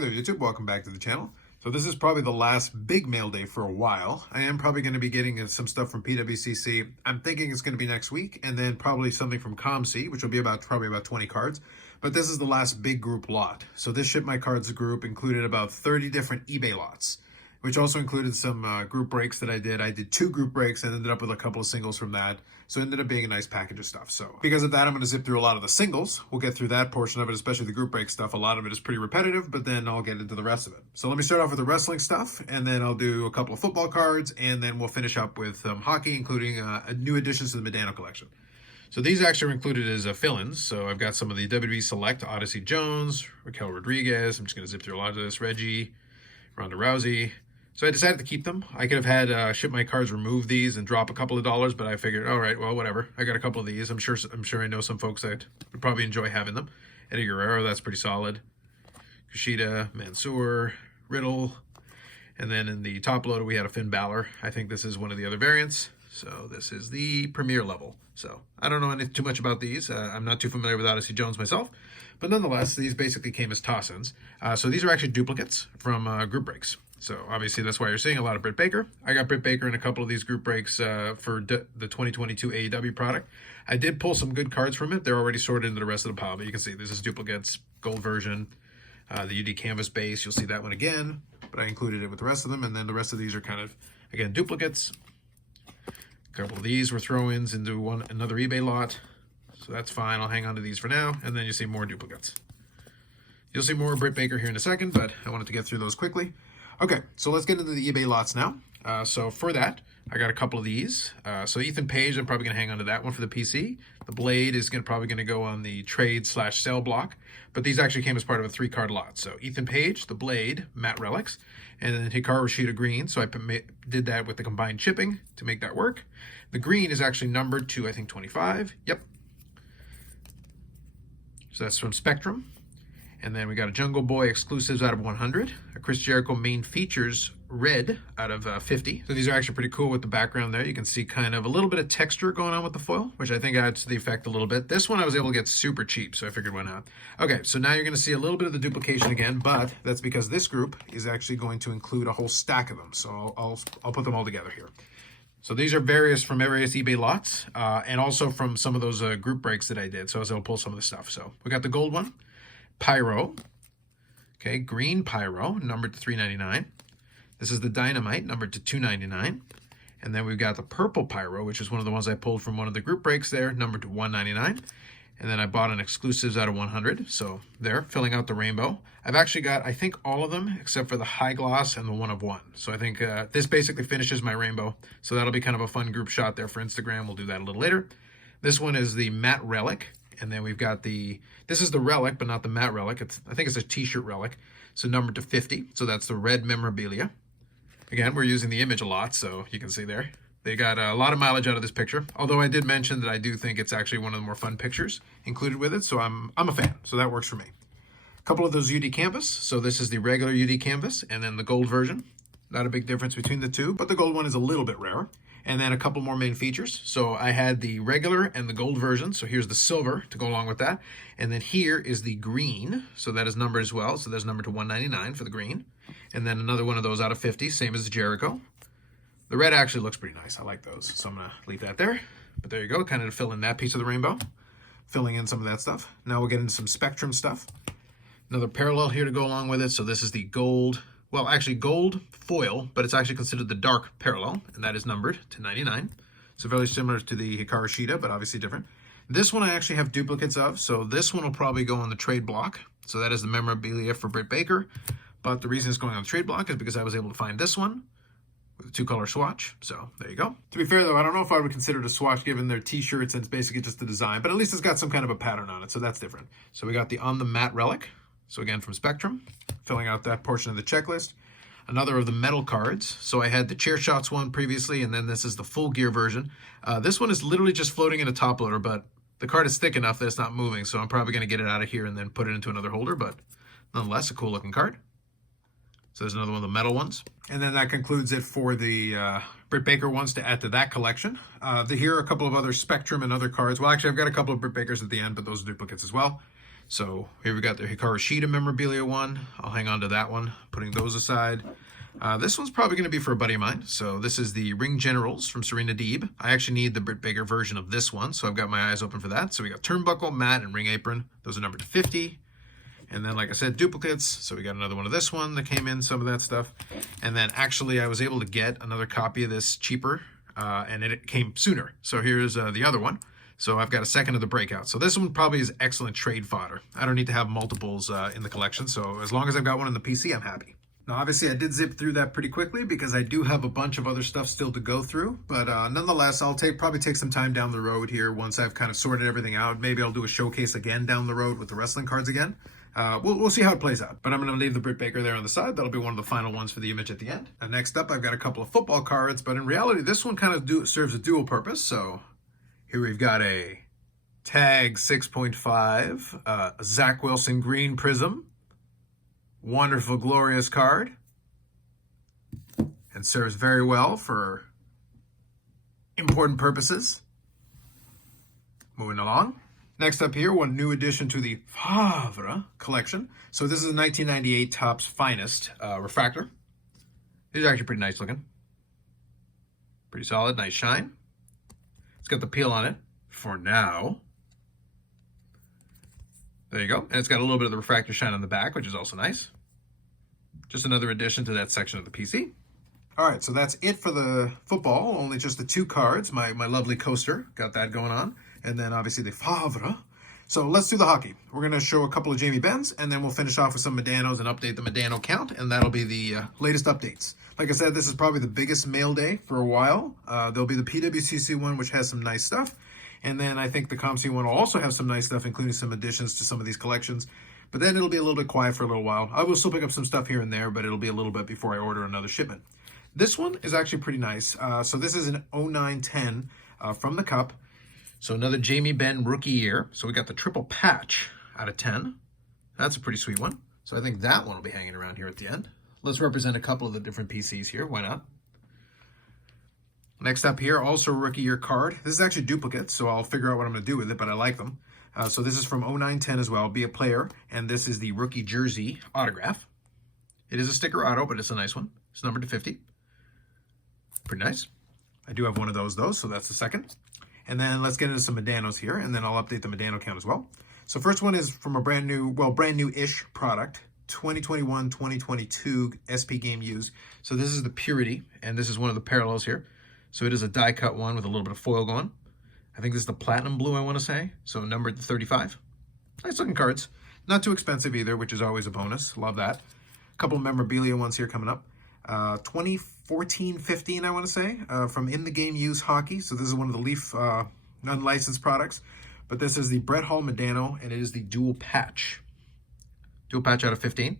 there YouTube, welcome back to the channel. So this is probably the last big mail day for a while. I am probably going to be getting some stuff from PWCC. I'm thinking it's going to be next week, and then probably something from ComC, which will be probably about 20 cards. But this is the last big group lot. So this Shipmycards group included about 30 different eBay lots, which also included some group breaks that I did. I did 2 group breaks and ended up with a couple of singles from that. So it ended up being a nice package of stuff. So because of that, I'm going to zip through a lot of the singles. We'll get through that portion of it, especially the group break stuff. A lot of it is pretty repetitive, but then I'll get into the rest of it. So let me start off with the wrestling stuff, and then I'll do a couple of football cards, and then we'll finish up with hockey, including new additions to the Medano collection. So these actually are included as fill-ins. So I've got some of the WWE Select, Odyssey Jones, Raquel Rodriguez. I'm just going to zip through a lot of this. Reggie, Ronda Rousey. So I decided to keep them. I could have had Shipmycards remove these and drop a couple of dollars, but I figured, all right, well, whatever. I got a couple of these. I'm sure I know some folks that would probably enjoy having them. Eddie Guerrero, that's pretty solid. Kushida, Mansoor, Riddle. And then in the top loader, we had a Finn Balor. I think this is one of the other variants. So this is the premier level. So I don't know too much about these. I'm not too familiar with Odyssey Jones myself. But nonetheless, these basically came as toss-ins. So these are actually duplicates from group breaks. So obviously that's why you're seeing a lot of Britt Baker. I got Britt Baker in a couple of these group breaks for the 2022 AEW product. I did pull some good cards from it. They're already sorted into the rest of the pile, but you can see this is duplicates, gold version, the UD canvas base. You'll see that one again, but I included it with the rest of them. And then the rest of these are kind of, again, duplicates. A couple of these were throw-ins into another eBay lot. So that's fine. I'll hang on to these for now. And then you see more duplicates. You'll see more Britt Baker here in a second, but I wanted to get through those quickly. Okay, so let's get into the eBay lots now. So for that, I got a couple of these. So Ethan Page, I'm probably going to hang on to that one for the PC. The Blade is probably going to go on the trade/sell block. But these actually came as part of a 3-card lot. So Ethan Page, the Blade, Matt Relics, and then Hikaru Shida Green. So I did that with the combined chipping to make that work. The green is actually numbered to, I think, 25. Yep. So that's from Spectrum. And then we got a Jungle Boy exclusives out of 100, a Chris Jericho main features red out of 50. So these are actually pretty cool with the background there. You can see kind of a little bit of texture going on with the foil, which I think adds to the effect a little bit. This one I was able to get super cheap, so I figured why not. Okay, so now you're going to see a little bit of the duplication again, but that's because this group is actually going to include a whole stack of them. So I'll put them all together here. So these are from various eBay lots, and also from some of those group breaks that I did. So I was able to pull some of the stuff. So we got the gold one. Pyro, okay, green Pyro, numbered to $3.99. This is the Dynamite, numbered to $2.99. And then we've got the purple Pyro, which is one of the ones I pulled from one of the group breaks there, numbered to $1.99. And then I bought an exclusives out of 100, so there, filling out the rainbow. I've actually got, I think, all of them except for the high gloss and the 1 of 1. So I think this basically finishes my rainbow. So that'll be kind of a fun group shot there for Instagram. We'll do that a little later. This one is the Matte Relic. And then we've got this is the Relic, but not the Matte Relic. I think it's a t-shirt Relic. So numbered to 50. So that's the red memorabilia. Again, we're using the image a lot, so you can see there. They got a lot of mileage out of this picture. Although I did mention that I do think it's actually one of the more fun pictures included with it. So I'm a fan, so that works for me. A couple of those UD canvas. So this is the regular UD canvas and then the gold version. Not a big difference between the two, but the gold one is a little bit rarer. And then a couple more main features. So I had the regular and the gold version. So here's the silver to go along with that. And then here is the green. So that is numbered as well. So there's numbered to $1.99 for the green. And then another one of those out of 50, same as the Jericho. The red actually looks pretty nice. I like those. So I'm going to leave that there. But there you go, kind of to fill in that piece of the rainbow. Filling in some of that stuff. Now we'll get into some Spectrum stuff. Another parallel here to go along with it. So this is the gold. Well, actually gold foil, but it's actually considered the dark parallel, and that is numbered to 99. So very similar to the Hikaru Shida, but obviously different. This one I actually have duplicates of, so this one will probably go on the trade block. So that is the memorabilia for Britt Baker. But the reason it's going on the trade block is because I was able to find this one with a 2-color swatch. So there you go. To be fair though, I don't know if I would consider it a swatch given their t-shirts and it's basically just the design, but at least it's got some kind of a pattern on it, so that's different. So we got the On the Matte Relic. So again, from Spectrum, filling out that portion of the checklist. Another of the metal cards. So I had the Chair Shots one previously, and then this is the full gear version. This one is literally just floating in a top loader, but the card is thick enough that it's not moving, so I'm probably going to get it out of here and then put it into another holder, but nonetheless, a cool looking card. So there's another one of the metal ones. And then that concludes it for the Britt Baker ones to add to that collection. Here are a couple of other Spectrum and other cards. Well, actually, I've got a couple of Britt Bakers at the end, but those are duplicates as well. So here we got the Hikaru Shida memorabilia one. I'll hang on to that one, putting those aside. This one's probably going to be for a buddy of mine. So this is the Ring Generals from Serena Deeb. I actually need the Britt Baker version of this one, so I've got my eyes open for that. So we got turnbuckle, mat, and ring apron. Those are numbered to 50. And then, like I said, duplicates. So we got another one of this one that came in, some of that stuff. And then actually I was able to get another copy of this cheaper, and it came sooner. So here's the other one. So I've got a second of the breakout. So this one probably is excellent trade fodder. I don't need to have multiples in the collection. So as long as I've got one in the PC, I'm happy. Now, obviously, I did zip through that pretty quickly because I do have a bunch of other stuff still to go through. But nonetheless, I'll probably take some time down the road here once I've kind of sorted everything out. Maybe I'll do a showcase again down the road with the wrestling cards again. We'll see how it plays out. But I'm going to leave the Britt Baker there on the side. That'll be one of the final ones for the image at the end. And next up, I've got a couple of football cards. But in reality, this one kind of serves a dual purpose. So here we've got a Tag 6.5 Zach Wilson Green Prism. Wonderful, glorious card, and serves very well for important purposes. Moving along. Next up here, one new addition to the Favre collection. So this is a 1998 Topps Finest refractor. These are actually pretty nice looking. Pretty solid, nice shine. It's got the peel on it for now. There you go. And it's got a little bit of the refractor shine on the back, which is also nice. Just another addition to that section of the PC. All right, so that's it for the football. Only just the two cards. My lovely coaster. Got that going on. And then obviously the Favre. So let's do the hockey. We're going to show a couple of Jamie Benns, and then we'll finish off with some Medanos and update the Medano count, and that'll be the latest updates. Like I said, this is probably the biggest mail day for a while. There'll be the PWCC one, which has some nice stuff. And then I think the ComC one will also have some nice stuff, including some additions to some of these collections. But then it'll be a little bit quiet for a little while. I will still pick up some stuff here and there, but it'll be a little bit before I order another shipment. This one is actually pretty nice. So this is an 0910 from the Cup. So another Jamie Benn rookie year. So we got the triple patch out of 10. That's a pretty sweet one. So I think that one will be hanging around here at the end. Let's represent a couple of the different PCs here. Why not? Next up here, also a rookie year card. This is actually duplicate, so I'll figure out what I'm going to do with it, but I like them. So this is from 0910 as well, Be a Player, and this is the rookie jersey autograph. It is a sticker auto, but it's a nice one. It's numbered to 50. Pretty nice. I do have one of those, though, so that's the second. And then let's get into some Medanos here, and then I'll update the Medano count as well. So first one is from a brand new-ish product, 2021-2022 SP Game Used. So this is the Purity, and this is one of the parallels here. So it is a die cut one with a little bit of foil going. I think this is the platinum blue, I want to say. So numbered to 35. Nice looking cards. Not too expensive either, which is always a bonus. Love that. A couple of memorabilia ones here coming up. 2014-15, I want to say, from In the Game Used Hockey. So this is one of the Leaf unlicensed products. But this is the Brett Hull Medano, and it is the dual patch. Dual patch out of 15.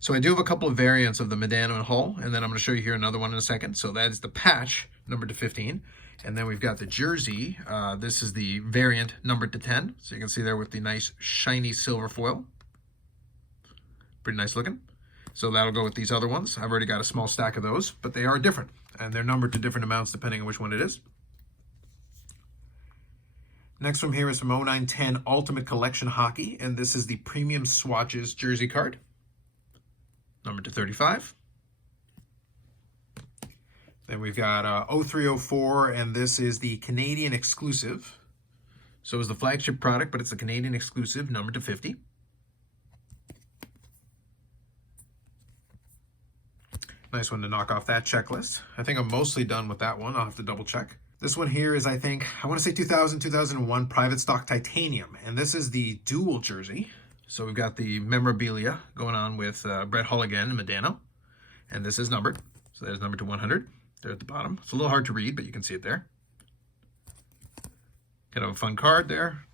So I do have a couple of variants of the Medano and Hull, and then I'm going to show you here another one in a second. So that is the patch, numbered to 15. And then we've got the jersey. This is the variant numbered to 10. So you can see there with the nice shiny silver foil. Pretty nice looking. So that'll go with these other ones. I've already got a small stack of those, but they are different. And they're numbered to different amounts depending on which one it is. Next from here is from 0910 Ultimate Collection Hockey. And this is the Premium Swatches jersey card. Numbered to 35. Then we've got 0304, and this is the Canadian exclusive. So it's the flagship product, but it's the Canadian exclusive, numbered to 50. Nice one to knock off that checklist. I think I'm mostly done with that one. I'll have to double check. This one here is, I want to say 2000, 2001 Private Stock Titanium. And this is the dual jersey. So we've got the memorabilia going on with Brett Hull again, Medano. And this is numbered. So that is numbered to 100. There at the bottom. It's a little hard to read, but you can see it there. Kind of a fun card there.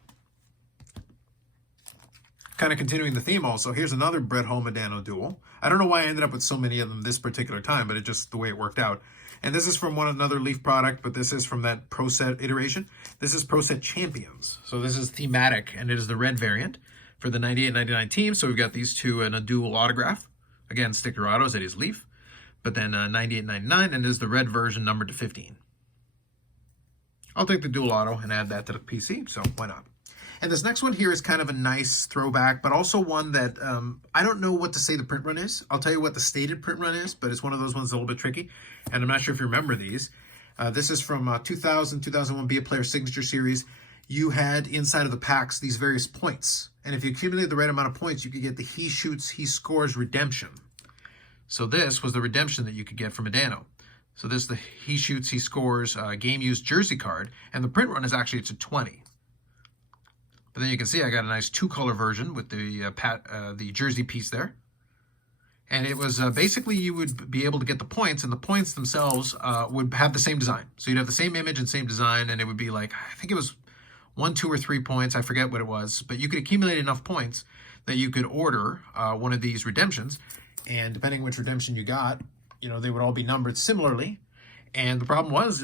Kind of continuing the theme also. Here's another Brett Hull Medano duel. I don't know why I ended up with so many of them this particular time, but it's just the way it worked out. And this is from another Leaf product, but this is from that Pro Set iteration. This is Pro Set Champions. So this is thematic, and it is the red variant for the 98-99 team. So we've got these two in a dual autograph. Again, sticker autos, it is Leaf. But then 98-99, and is the red version numbered to 15. I'll take the dual auto and add that to the PC, so why not? And this next one here is kind of a nice throwback, but also one that I don't know what to say the print run is. I'll tell you what the stated print run is, but it's one of those ones a little bit tricky. And I'm not sure if you remember these. This is from 2000, 2001 Be a Player Signature Series. You had inside of the packs these various points. And if you accumulated the right amount of points, you could get the He Shoots, He Scores redemption. So this was the redemption that you could get from Medano. So this is the He Shoots, He Scores game used jersey card. And the print run is actually, it's a 20. But then you can see I got a nice 2-color version with the jersey piece there. And it was basically you would be able to get the points, and the points themselves would have the same design. So you'd have the same image and same design, and it would be like, I think it was 1, 2, or 3 points. I forget what it was. But you could accumulate enough points that you could order one of these redemptions. And depending which redemption you got, you know, they would all be numbered similarly. And the problem was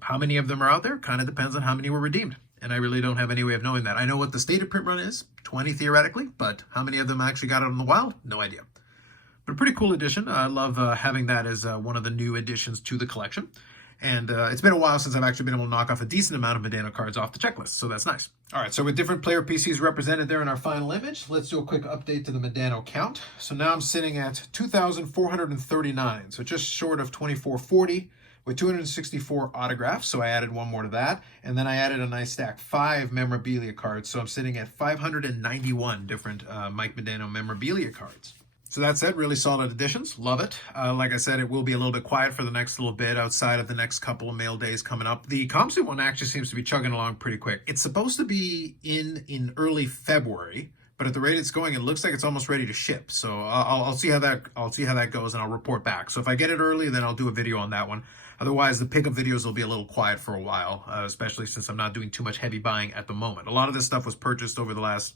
how many of them are out there kind of depends on how many were redeemed. And I really don't have any way of knowing that. I know what the stated print run is, 20 theoretically, but how many of them actually got out in the wild? No idea. But a pretty cool addition. I love having that as one of the new additions to the collection. And it's been a while since I've actually been able to knock off a decent amount of Medano cards off the checklist, so that's nice. All right, so with different player PCs represented there in our final image, let's do a quick update to the Medano count. So now I'm sitting at 2,439, so just short of 2,440 with 264 autographs, so I added one more to that. And then I added a nice stack, 5 memorabilia cards, so I'm sitting at 591 different Mike Medano memorabilia cards. So that said, really solid additions. Love it. Like I said, it will be a little bit quiet for the next little bit outside of the next couple of mail days coming up. The ComSuit one actually seems to be chugging along pretty quick. It's supposed to be in early February, but at the rate it's going, it looks like it's almost ready to ship. So I'll see how that goes, and I'll report back. So if I get it early, then I'll do a video on that one. Otherwise, the pickup videos will be a little quiet for a while, especially since I'm not doing too much heavy buying at the moment. A lot of this stuff was purchased over the last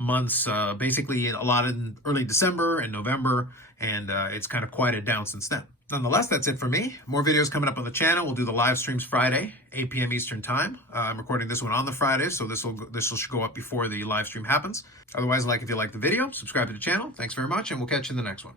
months, basically a lot in early December and November, and it's kind of quieted down since then. Nonetheless, that's it for me. More videos coming up on the channel. We'll do the live streams Friday, 8 p.m. Eastern time. I'm recording this one on the Friday, so this will go up before the live stream happens. Otherwise, if you like the video, subscribe to the channel. Thanks very much, and we'll catch you in the next one.